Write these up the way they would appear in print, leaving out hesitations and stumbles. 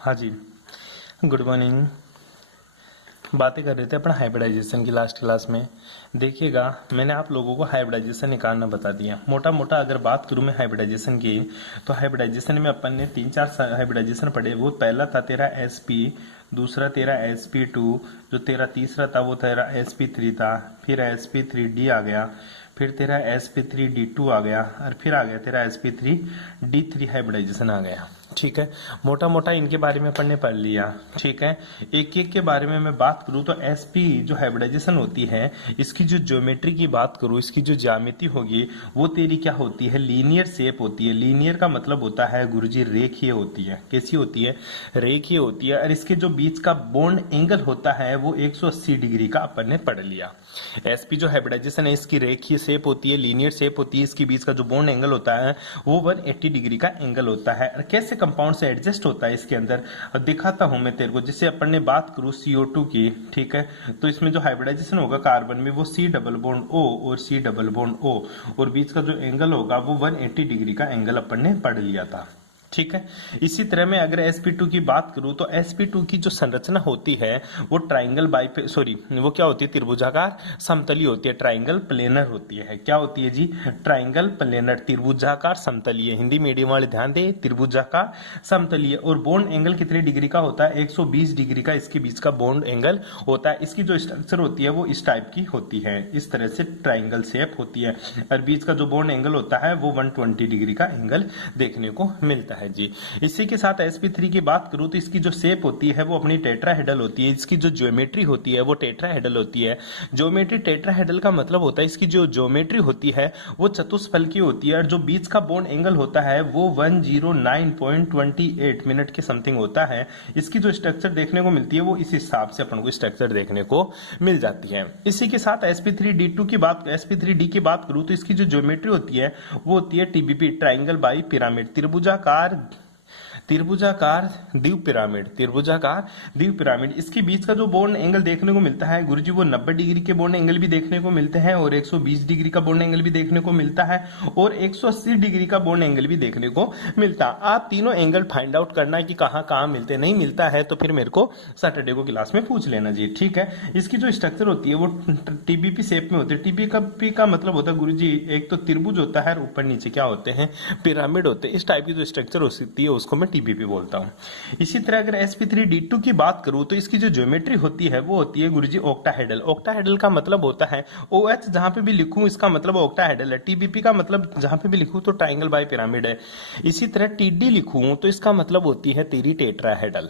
हाँ जी, good morning. बातें कर रहे थे अपना हाइब्रिडाइजेशन की लास्ट क्लास में। देखिएगा, मैंने आप लोगों को हाइब्रिडाइजेशन निकालना बता दिया। मोटा मोटा अगर बात करूं मैं हाइब्रिडाइजेशन की, तो हाइब्रिडाइजेशन में अपन ने 3-4 हाइब्रिडाइजेशन पढ़े। वो पहला था तेरा एसपी, दूसरा तेरा sp2, जो तेरा तीसरा था वो तेरा sp3 था, फिर sp3d आ गया, फिर तेरा sp3d2 आ गया, और फिर आ गया तेरा sp3d3 हाइब्रिडाइजेशन आ गया। ठीक है, मोटा मोटा इनके बारे में अपन ने पढ़ लिया। ठीक है, एक एक के बारे में मैं बात करूं तो एसपी जो हाइब्रिडाइजेशन होती है, इसकी जो ज्योमेट्री की बात करूं, इसकी जो ज्यामिति होगी वो तेरी क्या होती है, लीनियर शेप होती है। लीनियर का मतलब होता है गुरुजी रेखीय होती है। कैसी होती है? रेखीय होती है। और इसके जो बीच का बॉन्ड एंगल होता है वो 180 डिग्री का अपन ने पढ़ लिया। एसपी जो हाइब्रिडाइजेशन है इसकी रेखीय शेप होती है, लीनियर शेप होती है। इसके बीच का जो बॉन्ड एंगल होता है वो 180 डिग्री का एंगल होता है। और कैसे कंपाउंड से एडजस्ट होता है इसके अंदर, अब दिखाता हूं मैं तेरे को। जैसे अपन ने बात करूं CO2 की, ठीक है, तो इसमें जो हाइब्रिडाइजेशन होगा कार्बन में वो C डबल बॉन्ड O और C डबल बॉन्ड O, और बीच का जो एंगल होगा वो 180 डिग्री का एंगल अपन ने पढ़ लिया था। ठीक है, इसी तरह में अगर sp2 की बात करूं तो sp2 की जो संरचना होती है वो ट्राइंगल वो क्या होती है, त्रिभुजाकार समतलीय होती है। ट्राइंगल प्लेनर होती है। क्या होती है जी? ट्राइंगल प्लेनर, त्रिभुजाकार समतलीय। हिंदी मीडियम वाले ध्यान दे, त्रिभुजाकार समतलीय। और बॉन्ड एंगल कितने डिग्री का होता है? 120 डिग्री का इसके बीच का बॉन्ड एंगल होता है। इसकी जो स्ट्रक्चर होती है वो इस टाइप की होती है, इस तरह से ट्राइंगल शेप होती है। और बीच का जो बॉन्ड एंगल होता है वो 120 डिग्री का एंगल देखने को मिलता है जी। इसी के साथ sp3 की बात करूं तो इसकी जो शेप होती है वो अपनी टेट्राहेड्रल होती है। इसकी जो ज्योमेट्री होती है वो टेट्राहेड्रल होती है। ज्योमेट्री टेट्राहेड्रल का मतलब होता है इसकी जो ज्योमेट्री होती है वो चतुष्फल की होती है। और जो बीच का बॉन्ड एंगल होता है वो 109.28 मिनट के समथिंग होता है। इसकी जो स्ट्रक्चर देखने को मिलती है वो इस हिसाब से अपन को स्ट्रक्चर देखने को मिल जाती है। इसी के साथ sp3d2 की बात, sp3d की बात करूं तो इसकी जो ज्योमेट्री होती है वो होती है TBP, ट्राइंगल बाई पिरामिड, त्रिभुजाकार द्वीप पिरामिड। इसके बीच का जो बॉन्ड एंगल देखने को मिलता है गुरुजी वो 90 डिग्री के बॉन्ड एंगल भी देखने को मिलते हैं, और 120 डिग्री का बॉन्ड एंगल भी देखने को मिलता है, और 180 डिग्री का बॉन्ड एंगल भी देखने को मिलता है। आप तीनों एंगल फाइंड आउट करना है कि कहां कहां मिलते। नहीं मिलता है तो फिर मेरे को सैटरडे को क्लास में पूछ लेना जी। ठीक है, इसकी जो स्ट्रक्चर होती है वो टीबीपी शेप में होती है। टीबीपी का मतलब होता है गुरुजी एक तो त्रिभुज होता है और ऊपर नीचे क्या होते हैं, पिरामिड होते हैं। इस टाइप की जो स्ट्रक्चर होती है उसको मैं टीबीपी बोलता हूं। इसी तरह अगर sp3d2 की बात करूं तो इसकी जो ज्योमेट्री होती है वो होती है गुरुजी ऑक्टाहेड्रल। ऑक्टाहेड्रल का मतलब होता है OH जहां पे भी लिखूं इसका मतलब ऑक्टाहेड्रल है। TBP का मतलब जहां पे भी लिखूं तो ट्राइंगल बाय पिरामिड है। इसी तरह TD लिखूं तो इसका मतलब होती है तेरी टेट्राहेड्रल।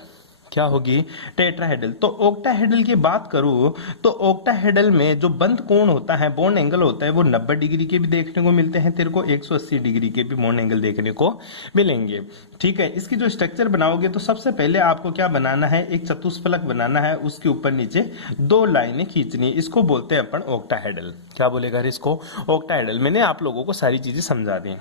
क्या होगी? टेट्राहेड्रल। तो ऑक्टाहेड्रल की बात करूं तो ऑक्टाहेड्रल में जो बंद कोण होता है, बॉन्ड एंगल होता है वो 90 डिग्री के भी देखने को मिलते हैं तेरे को, 180 डिग्री के भी बॉन्ड एंगल देखने को मिलेंगे। ठीक है, इसकी जो स्ट्रक्चर बनाओगे तो सबसे पहले आपको क्या बनाना है, एक चतुष्फलक बनाना है, उसके ऊपर नीचे 2 लाइनें खींचनी है। इसको बोलते हैं अपन ऑक्टाहेड्रल। क्या बोलेगा इसको? ऑक्टाहेड्रल। मैंने आप लोगों को सारी चीजें समझा दी।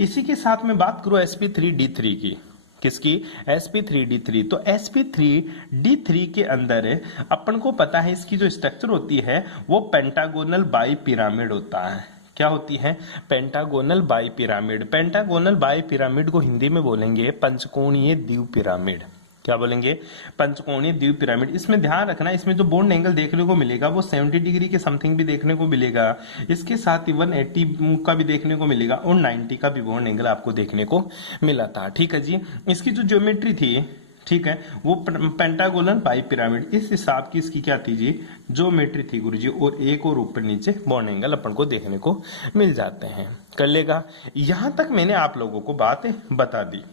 इसी के साथ में बात करूं sp3d3 की। किसकी? sp3d3। तो sp3d3 के अंदर अपन को पता है इसकी जो स्ट्रक्चर होती है वो पेंटागोनल बाई पिरामिड होता है। क्या होती है? Pentagonal by pyramid. Pentagonal by pyramid को हिंदी में बोलेंगे पंचकोणीय द्वीप पिरामिड। क्या बोलेंगे? पंचकोणीय द्वीप पिरामिड। इसमें ध्यान रखना, इसमें जो बॉन्ड एंगल देखने को मिलेगा वो 70 डिग्री के समथिंग भी देखने को मिलेगा। इसके साथ ही 180 का भी देखने को मिलेगा, और 90 का भी बॉन्ड एंगल आपको देखने को मिला था। ठीक है जी, इसकी जो ज्योमेट्री थी, ठीक है, वो पेंटागोनल बाई पिरामिड, इस हिसाब की इसकी क्या थी जी, ज्योमेट्री थी गुरुजी। और एक और ऊपर नीचे बॉन्ड एंगल अपन को देखने को मिल जाते हैं। कर लेगा? यहां तक मैंने आप लोगों को बातें बता दी।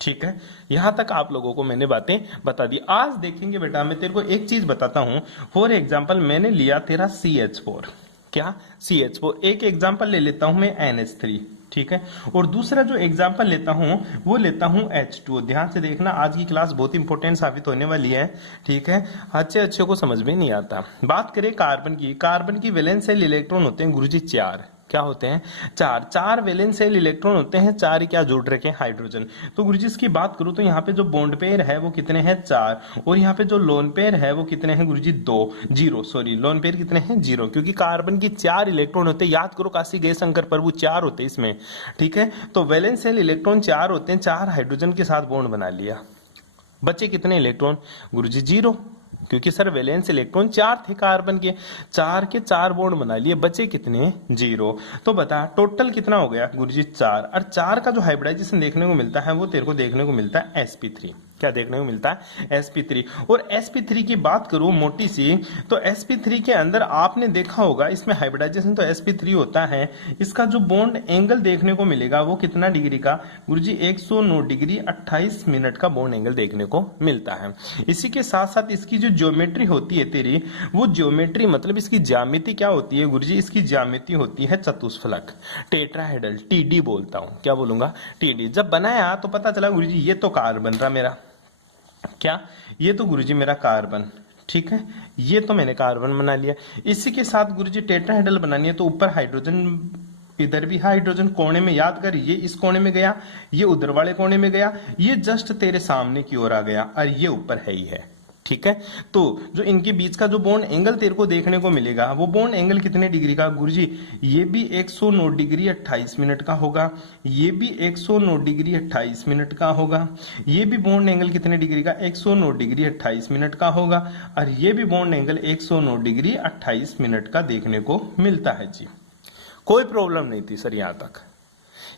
ठीक है, यहां तक आप लोगों को मैंने बातें बता दी। आज देखेंगे बेटा, मैं तेरे को एक चीज बताता हूं। फॉर एग्जांपल मैंने लिया तेरा CH4। क्या? CH4। एक एग्जांपल ले लेता हूं मैं NH3। ठीक है, और दूसरा जो एग्जांपल लेता हूं वो लेता हूं H2। ध्यान से देखना, आज की क्लास बहुत इंपॉर्टेंट साबित होने वाली है। ठीक है, अच्छे को समझ में नहीं आता। बात करें कार्बन की। कार्बन की वैलेंस शेल इलेक्ट्रॉन होते हैं गुरुजी 4। क्या होते हैं? 4 वैलेंस शेल इलेक्ट्रॉन होते हैं। 4 क्या जुड़ रखे हैं? हाइड्रोजन। तो गुरुजी इसकी बात करूं तो यहाँ पे जो बॉन्ड पेयर है वो कितने हैं? 4। और यहाँ पे जो लोन पेयर है वो कितने हैं गुरुजी? 0। लोन पेयर कितने हैं? 0, क्योंकि कार्बन की 4 इलेक्ट्रॉन होते हैं। याद करो, काशी गए शंकर प्रभु 4 होते हैं इसमें। ठीक है, तो वैलेंस शेल इलेक्ट्रॉन 4 होते हैं। 4 हाइड्रोजन के साथ बॉन्ड बना लिया। बचे कितने इलेक्ट्रॉन? गुरुजी 0, क्योंकि सर वैलेंस इलेक्ट्रॉन 4 थे कार्बन के, 4 के 4 बॉन्ड बना लिए, बचे कितने? 0। तो बता टोटल कितना हो गया? गुरुजी 4। और 4 का जो हाइब्रिडाइजेशन देखने को मिलता है वो तेरे को देखने को मिलता है sp3। क्या देखने को मिलता है? sp3। और sp3 की बात करूं मोटी सी, तो sp3 के अंदर आपने देखा होगा इसमें हाइब्रिडाइजेशन तो sp3 होता है, इसका जो बॉन्ड एंगल देखने को मिलेगा वो कितना डिग्री का? गुरुजी 109 डिग्री 28 मिनट का बॉन्ड एंगल देखने को मिलता है। इसी के साथ साथ इसकी जो ज्योमेट्री होती है तेरी, वो ज्योमेट्री मतलब इसकी ज्यामिति क्या होती है? गुरुजी इसकी ज्यामिति होती है चतुष्फलक, टेट्राहेड्रल, टीडी बोलता हूं। क्या बोलूंगा? टीडी। जब बनाया तो पता चला गुरुजी ये तो कार्बन रहा मेरा, क्या ये तो गुरुजी मेरा कार्बन, ठीक है, ये तो मैंने कार्बन बना लिया। इसी के साथ गुरुजी टेट्राहेड्रल बनानी है तो ऊपर हाइड्रोजन, इधर भी हाइड्रोजन कोने में, याद कर ये इस कोने में गया, ये उधर वाले कोने में गया, ये जस्ट तेरे सामने की ओर आ गया और ये ऊपर है ही है, ठीक है। तो जो इनके बीच का जो बॉन्ड एंगल तेरे को देखने को मिलेगा वो बॉन्ड एंगल कितने डिग्री का? गुरुजी ये भी 109 डिग्री 28 मिनट का होगा, ये भी 109 डिग्री 28 मिनट का होगा, ये भी बॉन्ड एंगल कितने डिग्री का? 109 डिग्री 28 मिनट का होगा, और ये भी बॉन्ड एंगल 109 डिग्री 28 मिनट का देखने को मिलता है जी। कोई प्रॉब्लम नहीं थी सर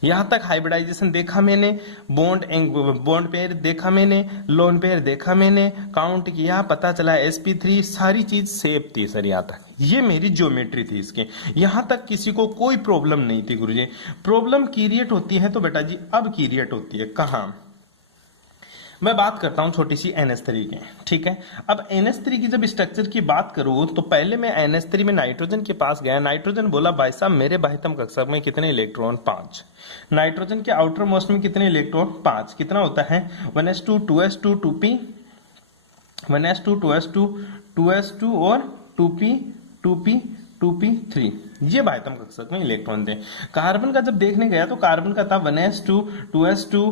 यहां तक हाइब्रिडाइजेशन देखा मैंने, बॉन्ड पेयर देखा मैंने, लोन पेयर देखा मैंने, काउंट किया, पता चला sp3, सारी चीज सेफ थी सर यहां तक। ये मेरी ज्योमेट्री थी इसके, यहां तक किसी को कोई प्रॉब्लम नहीं थी गुरुजी। प्रॉब्लम क्रिएट होती है तो बेटा जी अब क्रिएट होती है कहां? मैं बात करता हूं छोटी सी NH3 की, ठीक है। अब NH3 की जब स्ट्रक्चर की बात करूं तो पहले मैं NH3 में नाइट्रोजन के पास गया, नाइट्रोजन बोला भाई साहब मेरे बाह्यतम कक्षक में कितने इलेक्ट्रॉन? 5। नाइट्रोजन के आउटर मोस्ट में कितने इलेक्ट्रॉन? 5। कितना होता है? 1s2 2s2 2p, 1s2 2s2 2s2 और 2p 2p 2p3, ये बाह्यतम कक्षक में इलेक्ट्रॉन थे। कार्बन का जब देखने गया तो कार्बन का था 1s2 2s2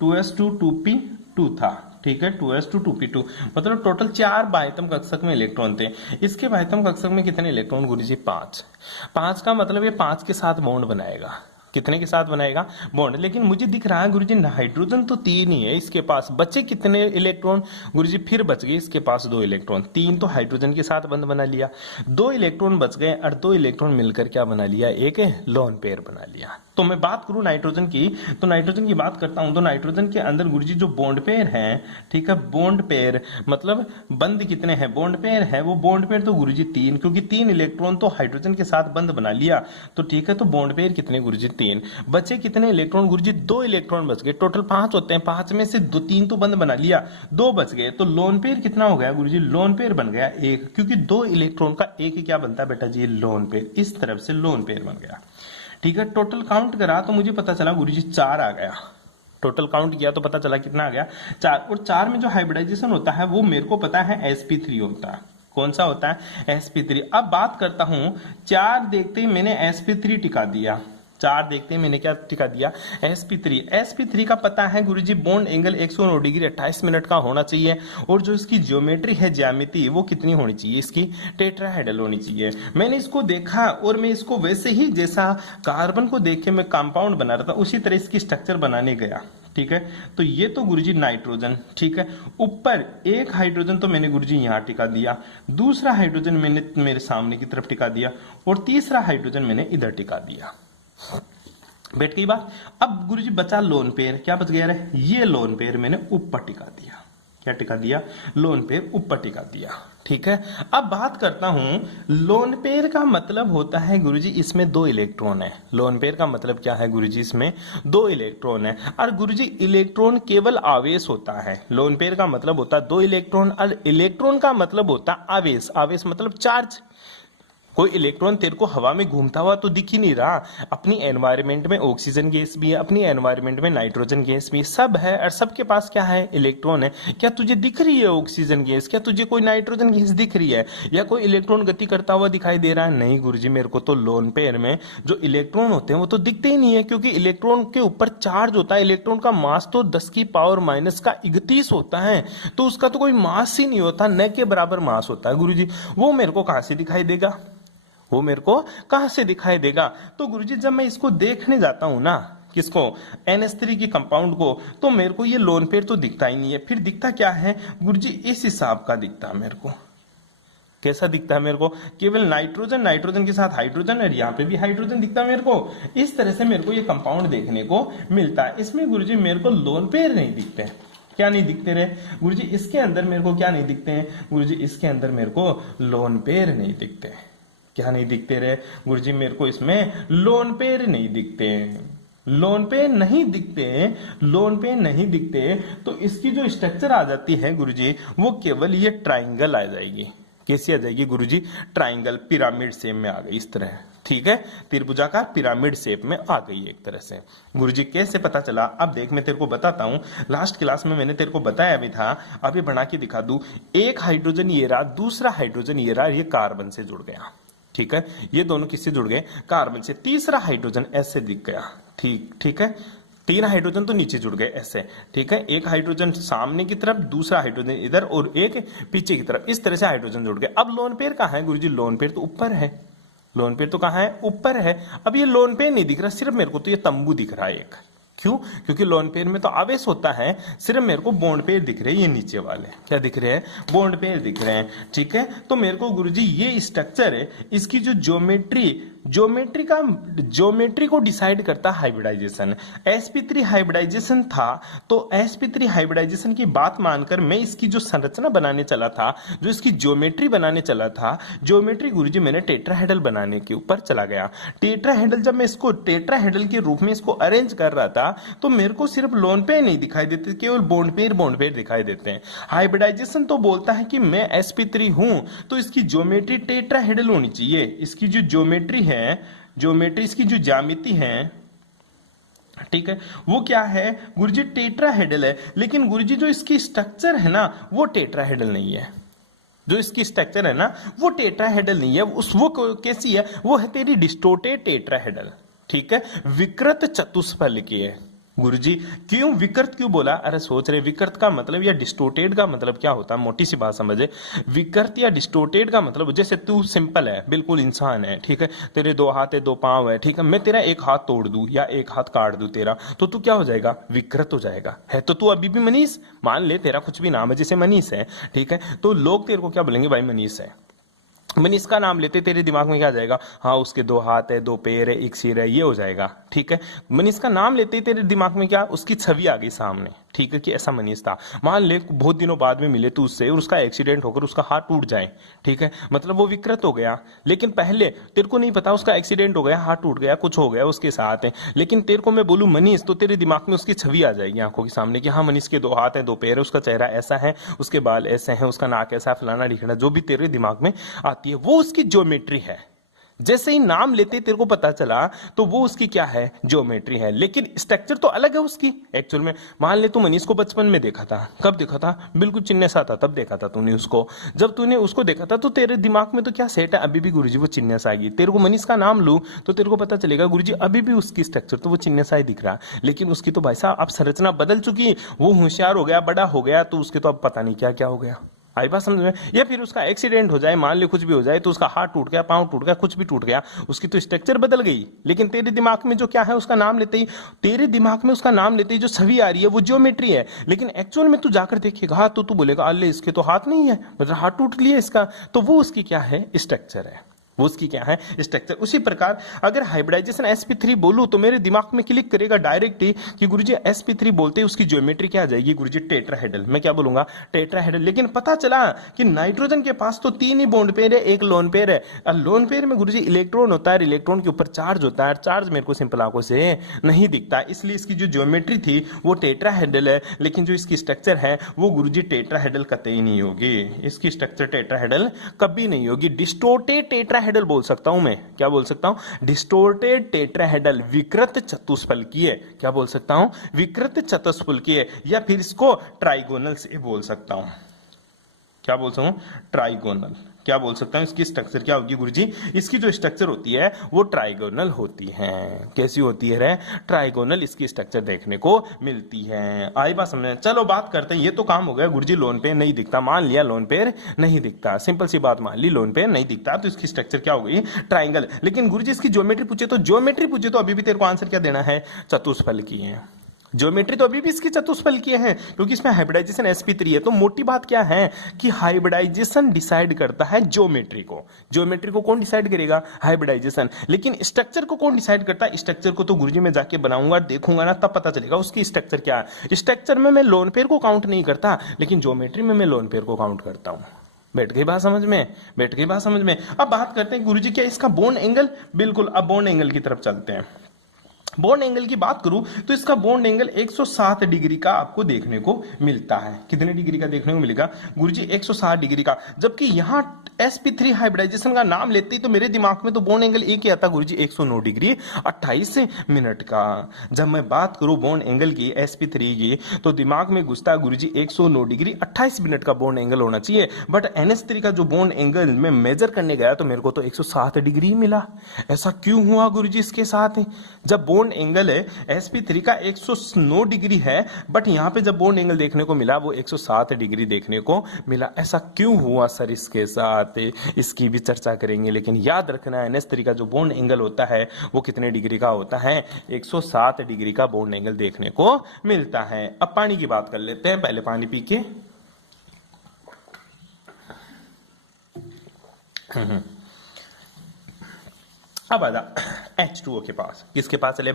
2s2 2p2 था, ठीक है, 2s2 2p2, मतलब टोटल 4 बाह्यतम कक्षक में इलेक्ट्रॉन थे। इसके बाह्यतम कक्षक में कितने इलेक्ट्रॉन? गुरुजी 5। 5 का मतलब ये 5 के साथ बॉन्ड बनाएगा। कितने के साथ बनाएगा? बॉन्ड। लेकिन मुझे दिख रहा है गुरुजी हाइड्रोजन तो 3 ही है इसके पास, बचे कितने इलेक्ट्रॉन? गुरुजी फिर बच गए इसके पास 2 इलेक्ट्रॉन। 3 तो हाइड्रोजन के साथ बंद बना लिया, 2 इलेक्ट्रॉन बच गए और 2 इलेक्ट्रॉन मिलकर क्या बना लिया? एक लोन पेयर बना लिया। तो मैं बात करूं नाइट्रोजन की, तो नाइट्रोजन की बात करता हूं तो नाइट्रोजन के अंदर गुरुजी जो बॉन्ड पेयर है, ठीक है, बॉन्ड पेयर मतलब बंद कितने हैं? बॉन्ड पेयर है वो बॉन्ड पेयर तो गुरुजी 3, क्योंकि 3 इलेक्ट्रॉन तो हाइड्रोजन के साथ बंद बना लिया, तो ठीक है, तो बॉन्ड पेयर कितने? गुरुजी 3। बचे कितने इलेक्ट्रॉन? गुरुजी 2 इलेक्ट्रॉन बच गए, टोटल 5 होते हैं, 5 में से 3 तो बंद बना लिया, 2 बच गए, तो लोन पेयर कितना हो गया? गुरुजी लोन पेयर बन गया 1, क्योंकि 2 इलेक्ट्रॉन का एक ही क्या बनता है बेटा जी? Lone pair. इस तरफ से लोन पेयर बन गया, ठीक है। टोटल काउंट करा तो मुझे पता चला गुरुजी 4 आ गया। टोटल काउंट किया तो पता चला कितना आ गया? 4। और 4 में जो हाइब्रिडाइजेशन होता है वो मेरे को पता है sp3 होता है। कौन सा होता है? sp3। अब बात करता हूं, 4 देखते ही मैंने sp3 टिका दिया, 4 देखते ही मैंने क्या टिका दिया? sp3। sp3 का पता है गुरुजी बॉन्ड एंगल 109 डिग्री 28 मिनट का होना चाहिए, और जो इसकी ज्योमेट्री है, ज्यामिति, वो कितनी होनी चाहिए? इसकी टेट्राहेड्रल होनी चाहिए। मैंने इसको देखा और मैं इसको वैसे ही जैसा कार्बन को देख के मैं कंपाउंड बना रहा था उसी तरह इसकी स्ट्रक्चर बनाने गया, ठीक है। तो ये तो गुरुजी नाइट्रोजन, ठीक है, ऊपर एक हाइड्रोजन तो मैंने गुरुजी यहां टिका दिया, दूसरा हाइड्रोजन मैंने मेरे सामने की तरफ टिका दिया, और तीसरा हाइड्रोजन मैंने इधर टिका दिया। बैठ गई बात। अब गुरुजी बचा लोन पेयर, क्या बच गया रे? ये लोन पेयर मैंने ऊपर टिका दिया। क्या टिका दिया? लोन पेयर ऊपर टिका दिया, ठीक है। अब बात करता हूं, लोन पेयर का मतलब होता है गुरुजी इसमें 2 इलेक्ट्रॉन है। लोन पेयर का मतलब क्या है गुरुजी? इसमें 2 इलेक्ट्रॉन है, और गुरुजी इलेक्ट्रॉन केवल आवेश होता है। लोन पेयर का मतलब होता है 2 इलेक्ट्रॉन, और इलेक्ट्रॉन का मतलब होता है आवेश। आवेश मतलब चार्ज। कोई इलेक्ट्रॉन तेरे को हवा में घूमता हुआ तो दिख ही नहीं रहा। अपनी एनवायरनमेंट में ऑक्सीजन गैस भी है, अपनी एनवायरनमेंट में नाइट्रोजन गैस भी सब है, और सबके पास क्या है? इलेक्ट्रॉन है। क्या तुझे दिख रही है ऑक्सीजन गैस? क्या तुझे कोई नाइट्रोजन गैस दिख रही है, या कोई इलेक्ट्रॉन गति करता हुआ दिखाई दे रहा है? नहीं गुरुजी, मेरे को तो लोन पेयर में जो इलेक्ट्रॉन होते हैं वो तो दिखते ही नहीं है, क्योंकि इलेक्ट्रॉन के ऊपर चार्ज होता है। इलेक्ट्रॉन का मास तो 10 की पावर माइनस का 31 होता है, तो उसका तो कोई मास ही नहीं होता, न के बराबर मास होता है गुरुजी। वो मेरे को कहां से दिखाई देगा? वो मेरे को कहां से दिखाई देगा? तो गुरुजी जब मैं इसको देखने जाता हूं ना, किसको, NH3 की कंपाउंड को, तो मेरे को ये लोन पेयर तो दिखता ही नहीं है। फिर दिखता क्या है गुरुजी, इस हिसाब का दिखता है मेरे को। कैसा दिखता है मेरे को, केवल नाइट्रोजन, नाइट्रोजन के साथ हाइड्रोजन, और यहाँ पे भी हाइड्रोजन दिखता है मेरे को। इस तरह से मेरे को ये कंपाउंड देखने को मिलता है। इसमें गुरुजी मेरे को लोन पेयर नहीं दिखते। क्या नहीं दिखते रे गुरुजी, इसके अंदर मेरे को क्या नहीं दिखते हैं गुरुजी, इसके अंदर मेरे को लोन पेयर नहीं दिखते। क्या नहीं दिखते रे गुरुजी, मेरे को इसमें लोन पेयर नहीं दिखते। लोन पेयर नहीं दिखते, लोन पेयर नहीं दिखते, तो इसकी जो स्ट्रक्चर आ जाती है गुरुजी, वो केवल ये ट्राइंगल आ जाएगी। कैसी आ जाएगी गुरुजी, ट्राइंगल, पिरामिड शेप में आ गई इस तरह। ठीक है, त्रिभुजाकार पिरामिड शेप में आ गई एक तरह से। गुरुजी कैसे पता चला, अब देख मैं तेरे को बताता हूं। लास्ट क्लास में मैंने तेरे को बताया भी था, अभी बना के दिखा दूं। एक हाइड्रोजन ये रहा, दूसरा हाइड्रोजन ये रहा, ये कार्बन से जुड़ गया। ठीक है, ये दोनों किससे जुड़ गए, कार्बन से। तीसरा हाइड्रोजन ऐसे दिख गया। ठीक है, 3 हाइड्रोजन तो नीचे जुड़ गए ऐसे। ठीक है, एक हाइड्रोजन सामने की तरफ, दूसरा हाइड्रोजन इधर, और एक पीछे की तरफ, इस तरह से हाइड्रोजन जुड़ गए। अब लोन पेयर कहाँ है गुरुजी, लोन पेयर तो ऊपर है। लोन पेयर तो कहाँ है, ऊपर है। अब ये लोन पेयर नहीं दिख रहा, सिर्फ मेरे को तो ये तंबू दिख रहा है एक। क्यों, क्योंकि लोन पेयर में तो आवेश होता है, सिर्फ मेरे को बॉन्ड पेयर दिख रहे हैं। ये नीचे वाले क्या दिख रहे हैं, बॉन्ड पेयर दिख रहे हैं। ठीक है, तो मेरे को गुरुजी ये स्ट्रक्चर है, इसकी जो ज्योमेट्री को डिसाइड करता हाइब्रिडाइजेशन। sp3 हाइब्रिडाइजेशन था, तो sp3 हाइब्रिडाइजेशन की बात मानकर मैं इसकी जो संरचना बनाने चला था, जो इसकी ज्योमेट्री बनाने चला था, ज्योमेट्री गुरुजी मैंने टेट्राहेड्रल बनाने के ऊपर चला गया। टेट्राहेड्रल, जब मैं इसको टेट्राहेड्रल के रूप में इसको अरेंज कर रहा था, तो मेरे को सिर्फ लोन पेयर नहीं दिखाई देते, केवल बॉन्ड पेयर दिखाई देते हैं। हाइब्रिडाइजेशन तो बोलता है कि मैं sp3 हूं, तो इसकी ज्योमेट्री टेट्राहेड्रल होनी चाहिए। इसकी जो ज्योमेट्री है, ज्योमेट्री इसकी जो ज्यामिति है, ठीक है, वो क्या है गुरुजी, टेट्राहेड्रल है। लेकिन गुरुजी जो इसकी स्ट्रक्चर है ना, वो टेट्राहेड्रल नहीं है। जो इसकी स्ट्रक्चर है ना, वो टेट्राहेड्रल नहीं है। वो कैसी है, वो है तेरी डिस्टोर्टेड टेट्राहेड्रल। ठीक है, विकृत चतुष्फल की है। गुरुजी क्यों विकृत क्यों बोला, अरे सोच रहे विकृत का मतलब या डिस्टोर्टेड का मतलब क्या होता है, मोटी सी बात समझे। विकृत या डिस्टोर्टेड का मतलब, जैसे तू सिंपल है, बिल्कुल इंसान है, ठीक है, तेरे 2 हाथ है, 2 पांव है, ठीक है, मैं तेरा 1 हाथ तोड़ दूं या 1 हाथ काट दूं तेरा, तो तू क्या हो जाएगा, विकृत हो जाएगा। है तो तू अभी भी मनीष, मान ले तेरा कुछ भी नाम है, जैसे मनीष है, ठीक है, तो लोग तेरे को क्या बोलेंगे, भाई मनीष है। मनीष का नाम लेते तेरे दिमाग में क्या जाएगा, हाँ उसके 2 हाथ है, 2 पैर है, 1 सिर है, ये हो जाएगा। ठीक है, मनीष का नाम लेते ही तेरे दिमाग में क्या, उसकी छवि आ गई सामने। ठीक है, कि ऐसा मनीष था। मान ले बहुत दिनों बाद में मिले तू उससे, और उसका एक्सीडेंट होकर उसका हाथ टूट जाए, ठीक है, मतलब वो विकृत हो गया। लेकिन पहले तेरे को नहीं पता उसका एक्सीडेंट हो गया, हाथ टूट गया, कुछ हो गया उसके साथ है, लेकिन तेरे को मैं बोलूं मनीष, तो तेरे दिमाग में उसकी छवि आ जाएगी आंखों के सामने कि हाँ मनीष के 2 हाथ है, 2 पैर है, उसका चेहरा ऐसा है, उसके बाल ऐसे हैं, उसका नाक ऐसा, फलाना ढिकना, जो भी तेरे दिमाग में आती है, वो उसकी ज्योमेट्री है। जैसे ही नाम लेते तेरे को पता चला, तो वो उसकी क्या है, ज्योमेट्री है। लेकिन स्ट्रक्चर तो अलग है उसकी एक्चुअल में। मान ले तू मनीष को बचपन में देखा था, कब देखा था, बिल्कुल चिन्ह सा था, तब देखा था तूने उसको। जब तूने उसको देखा था, तो तेरे दिमाग में तो क्या सेट है, अभी भी गुरुजी वो चिन्ह सा आएगी। तेरे को मनीष का नाम लू, तो तेरे को पता चलेगा गुरुजी अभी भी उसकी स्ट्रक्चर तो वो चिन्ह सा ही दिख रहा है, लेकिन उसकी तो भाई साहब अब संरचना बदल चुकी, वो होशियार हो गया, बड़ा हो गया, तो उसके तो अब पता नहीं क्या क्या हो गया। आई बात समझ में। या फिर उसका एक्सीडेंट हो जाए, मान ले कुछ भी हो जाए, तो उसका हाथ टूट गया, पांव टूट गया, कुछ भी टूट गया, उसकी तो स्ट्रक्चर बदल गई, लेकिन तेरे दिमाग में जो क्या है, उसका नाम लेते ही, तेरे दिमाग में उसका नाम लेते ही जो छवि आ रही है वो ज्योमेट्री है। लेकिन एक्चुअल में तू जाकर देखेगा तो तू बोलेगा अल्ले इसके तो हाथ नहीं है, मतलब हाथ टूट लिया इसका, तो वो उसकी क्या है, स्ट्रक्चर है, वो उसकी क्या है, स्ट्रक्चर। उसी प्रकार अगर हाइब्रिडाइजेशन sp3 बोलूं, तो मेरे दिमाग में क्लिक करेगा डायरेक्ट ही कि गुरुजी sp3 बोलते ही उसकी ज्योमेट्री क्या आ जाएगी, गुरुजी टेट्राहेड्रल। मैं क्या बोलूंगा, टेट्राहेड्रल। लेकिन पता चला कि नाइट्रोजन के पास तो 3 ही बॉन्ड पेयर है, 1 लोन पेयर है। लोन पेयर में गुरुजी इलेक्ट्रॉन होता है, इलेक्ट्रॉन के ऊपर चार्ज होता है, चार्ज मेरे को सिंपल आंखों से नहीं दिखता, इसलिए इसकी जो ज्योमेट्री थी वो टेट्राहेड्रल है। लेकिन जो इसकी स्ट्रक्चर है वो गुरुजी टेट्राहेड्रल कतई नहीं होगी, इसकी स्ट्रक्चर टेट्राहेड्रल कभी नहीं होगी। डिस्टोर्टेड टेट्राहेड्रल बोल सकता हूं मैं, क्या बोल सकता हूं, डिस्टोर्टेड टेट्राहेड्रल, विकृत चतुष्फल की है। क्या बोल सकता हूं, विकृत चतुष्फल की है, या फिर इसको ट्राइगोनल से बोल सकता हूं। क्या बोल सकता हूं, ट्राइगोनल। क्या बोल सकता हूं, इसकी स्ट्रक्चर क्या होगी गुरुजी? इसकी जो स्ट्रक्चर होती है वो ट्राइगोनल होती है। कैसी होती है रे? ट्राइगोनल इसकी स्ट्रक्चर देखने को मिलती है। आई बात समझ? चलो बात करते हैं, ये तो काम हो गया गुरुजी, लोन पेयर नहीं दिखता, मान लिया लोन पेयर नहीं दिखता, सिंपल सी बात मान ली, लोन पेयर नहीं दिखता तो इसकी स्ट्रक्चर क्या हो गई? ट्राइंगल। लेकिन गुरुजी इसकी ज्योमेट्री पूछे तो अभी भी तेरे को आंसर क्या देना है? चतुष्फल की है। ज्योमेट्री तो अभी भी इसकी चतुष्फल की है, क्योंकि इसमें हाइब्रिडाइजेशन sp3 है। तो मोटी बात क्या है कि हाइब्रिडाइजेशन डिसाइड करता है ज्योमेट्री को। ज्योमेट्री को कौन डिसाइड करेगा? हाइब्रिडाइजेशन। लेकिन स्ट्रक्चर को कौन डिसाइड करता है? स्ट्रक्चर को तो गुरुजी मैं जाके बनाऊंगा, देखूंगा ना, तब पता चलेगा उसकी स्ट्रक्चर क्या है। स्ट्रक्चर में मैं लोन पेयर को काउंट नहीं करता, लेकिन ज्योमेट्री में मैं लोन पेयर को काउंट करता हूं। बैठ गई बात समझ में? बैठ गई बात समझ में? अब बात करते हैं गुरुजी क्या इसका बोन एंगल? बिल्कुल, अब बोन एंगल की तरफ चलते हैं। बॉन्ड एंगल की बात करूं तो इसका बॉन्ड एंगल 160 डिग्री का आपको देखने को मिलता है। कितने डिग्री का देखने को मिलेगा गुरुजी? 160 डिग्री का। जबकि यहां sp3 हाइब्रिडाइजेशन का नाम लेते ही तो मेरे दिमाग में तो बॉन्ड एंगल एक ही आता गुरुजी, 109 डिग्री 28 मिनट का। जब मैं बात करूं बॉन्ड एंगल की sp3 की तो दिमाग में घुसता है गुरुजी 109 डिग्री 28 मिनट का बॉन्ड एंगल होना चाहिए। बट ns3 का जो बॉन्ड एंगल मैं मेजर करने गया तो मेरे को तो 160 डिग्री मिला। ऐसा क्यों हुआ गुरुजी इसके साथ? जब बॉन्ड एंगल है sp3 का 109 डिग्री है, बट यहां पे जब बॉन्ड एंगल देखने को मिला वो 160 डिग्री देखने को मिला। ऐसा क्यों हुआ सर इसके साथ? इसकी भी चर्चा करेंगे, लेकिन याद रखना ns3 का जो बॉन्ड एंगल होता है वो कितने डिग्री का होता है? 160 डिग्री का बॉन्ड एंगल देखने को मिलता है। अब पानी की बात कर लेते हैं, पहले पानी पी के। अब आजा H2O के पास। किसके पास चले?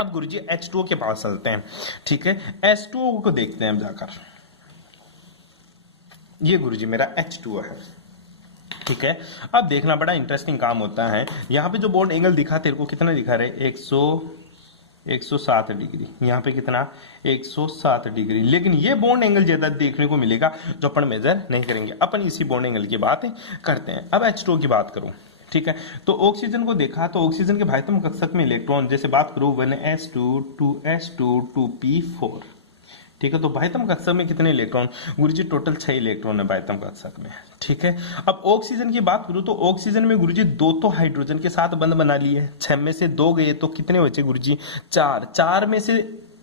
अब गुरुजी H2O के पास चलते हैं। ठीक है, H2O को देखते हैं हम जाकर। ये गुरुजी मेरा H2O है। ठीक है, अब देखना बड़ा इंटरेस्टिंग काम होता है। यहां पे जो बॉन्ड एंगल दिखा तेरे को कितना दिखा रहे? 160 डिग्री। यहाँ पे कितना? 160 डिग्री। लेकिन ये बॉन्ड एंगल ज्यादा देखने को मिलेगा जो अपन मेजर नहीं करेंगे, अपन इसी बॉन्ड एंगल की बात करते हैं। अब H2O की बात करूं, ठीक है, तो ऑक्सीजन को देखा तो ऑक्सीजन के भाइतम कक्षक में इलेक्ट्रॉन जैसे बात करूं 1s2 2s2 2p4। ठीक है, तो भाइतम कक्षक में कितने इलेक्ट्रॉन गुरुजी? टोटल 6 इलेक्ट्रॉन है भाइतम कक्षक में। ठीक है, अब ऑक्सीजन की बात करूं तो ऑक्सीजन में गुरुजी 2 तो हाइड्रोजन के साथ बंध बना लिए, 6 में से 2 गए तो कितने बचे गुरुजी? 4 में से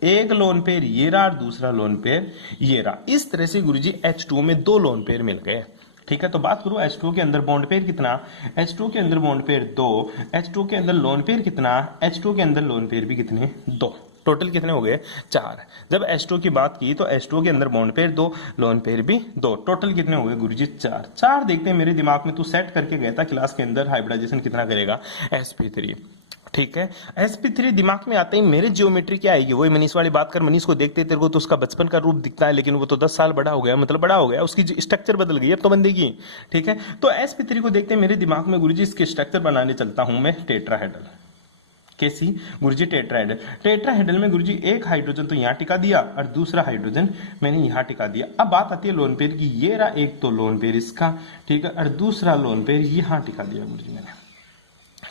एक लोन पेयर ये रहा और दूसरा लोन पेयर ये रहा। इस तरह से गुरुजी H2O में 2 लोन पेयर मिल गए। ठीक है, तो बात करूं H2O के अंदर बॉन्ड पेयर कितना? H2O के अंदर बॉन्ड पेयर 2, H2O के अंदर लोन पेयर कितना? H2O के अंदर लोन पेयर भी कितने? 2। टोटल कितने हो गए? 4। जब H2O की बात की तो H2O के अंदर बॉन्ड पेयर 2, लोन पेयर भी 2, टोटल कितने हो गए गुरुजी? 4। देखते हैं, मेरे दिमाग में तू सेट करके गया था क्लास के अंदर हाइब्रिडाइजेशन कितना करेगा? sp3। ठीक है, sp3 दिमाग में आते ही मेरे जियोमेट्री क्या आएगी? वही मनीष वाली बात कर। मनीष को देखते तेरे को तो उसका बचपन का रूप दिखता है, लेकिन वो तो 10 साल बड़ा हो गया, मतलब बड़ा हो गया, उसकी स्ट्रक्चर बदल गई अब तो बंदे की। ठीक है, तो sp3 को देखते हैं मेरे दिमाग में गुरुजी इसके स्ट्रक्चर बनाने चलता हूं मैं टेट्राहेड्रल। कैसी गुरुजी? टेट्राहेड्रल। टेट्राहेड्रल में गुरुजी एक हाइड्रोजन तो यहाँ टिका दिया और दूसरा हाइड्रोजन मैंने यहाँ टिका दिया। अब बात आती है लोन पेयर की। ये रहा एक तो लोन पेयर इसका, ठीक है, और दूसरा लोन पेयर यहाँ टिका दिया गुरुजी मैंने।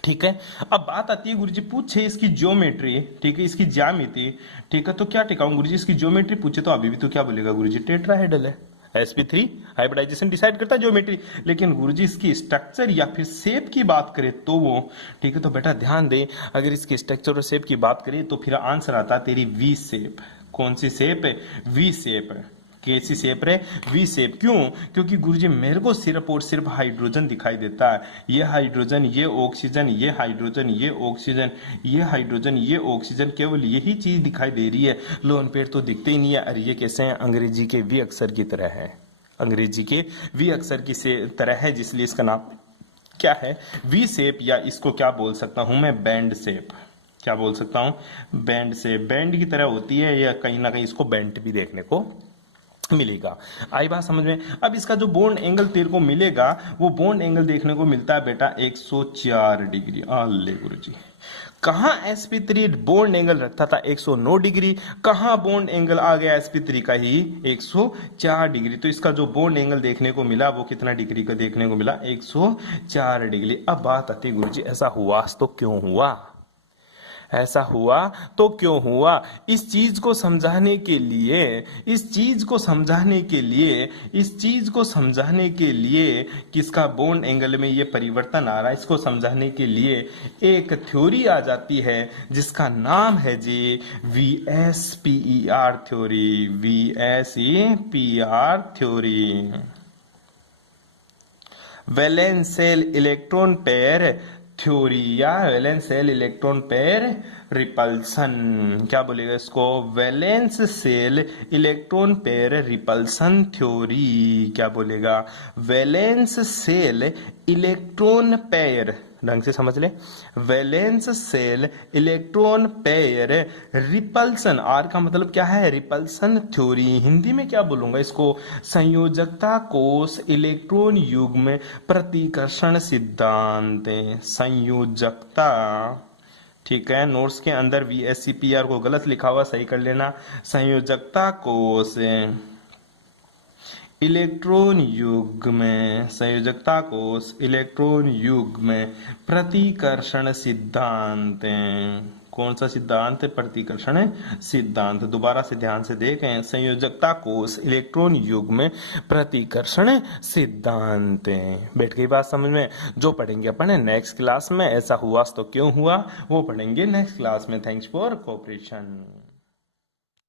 ठीक है, अब बात आती है गुरुजी पूछे इसकी ज्योमेट्री, ठीक है, इसकी ज्यामिति, ठीक है, तो क्या टिकाऊं गुरुजी? इसकी ज्योमेट्री पूछे तो अभी भी तो क्या बोलेगा गुरुजी? टेट्राहेड्रल है। sp3 हाइब्रिडाइजेशन डिसाइड करता है ज्योमेट्री, लेकिन गुरुजी इसकी स्ट्रक्चर या फिर शेप की बात करें तो वो, ठीक है, तो बेटा ध्यान दे, अगर इसकी स्ट्रक्चर और शेप की बात करें तो फिर आंसर आता है तेरी वी शेप। कौन सी शेप है? वी शेप है। कैसी शेप है? V shape. क्यों? क्योंकि गुरुजी मेरे को सिर्फ और सिर्फ हाइड्रोजन दिखाई देता है। ये हाइड्रोजन, ये ऑक्सीजन, ये हाइड्रोजन, ये ऑक्सीजन, ये हाइड्रोजन, ये ऑक्सीजन, केवल यही चीज दिखाई दे रही है। लोन पेयर तो दिखते ही नहीं है। और ये कैसे हैं? अंग्रेजी के वी अक्षर की तरह है। अंग्रेजी के वी अक्षर की तरह है, जिसलिए इसका नाम क्या है? वी शेप, या इसको क्या बोल सकता हूं मैं? Band shape. क्या बोल सकता हूं? Band shape. बैंड की तरह होती है, या कहीं ना कहीं इसको बेंट भी देखने को मिलेगा। आई बात समझ में? अब इसका जो बॉन्ड एंगल तेरे को मिलेगा वो बॉन्ड एंगल देखने को मिलता है बेटा 104 डिग्री। आले गुरुजी, कहां sp3 बॉन्ड एंगल रखता था 109 डिग्री, कहां बॉन्ड एंगल आ गया sp3 का ही 104 डिग्री। तो इसका जो बॉन्ड एंगल देखने को मिला वो कितना डिग्री का देखने को मिला? 104 डिग्री। अब बात आती है गुरुजी ऐसा हुआ तो क्यों हुआ? ऐसा हुआ तो क्यों हुआ। इस चीज को समझाने के लिए इस चीज को समझाने के लिए इस चीज को समझाने के लिए किसका बॉन्ड एंगल में ये परिवर्तन आ रहा है, इसको समझाने के लिए एक थ्योरी आ जाती है जिसका नाम है जी VSPER theory. VSEPR theory, valence shell electron pair theory या valence shell electron pair repulsion. क्या बोलेगा इसको, valence shell electron pair repulsion theory. क्या बोलेगा, वैलेंस शेल इलेक्ट्रॉन पेयर, ढंग से समझ ले, valence shell electron pair repulsion. R का मतलब क्या है, रिपल्सन थ्योरी। हिंदी में क्या बोलूंगा इसको, संयोजकता कोष इलेक्ट्रॉन युग्म प्रतिकर्षण सिद्धांत। संयोजकता, ठीक है, नोट्स के अंदर VSCPR को गलत लिखा हुआ, सही कर लेना। संयोजकता कोष इलेक्ट्रॉन युग्म, संयोजकता कोष इलेक्ट्रॉन युग्म प्रतिकर्षण सिद्धांत। कौन सा सिद्धांत, प्रतिकर्षण सिद्धांत। दोबारा से ध्यान से देखें, संयोजकता कोष इलेक्ट्रॉन युग्म प्रतिकर्षण सिद्धांत। बैठ गई बात समझ में। जो पढ़ेंगे अपन नेक्स्ट क्लास में, ऐसा हुआ तो क्यों हुआ, वो पढ़ेंगे नेक्स्ट क्लास में। Thanks for cooperation.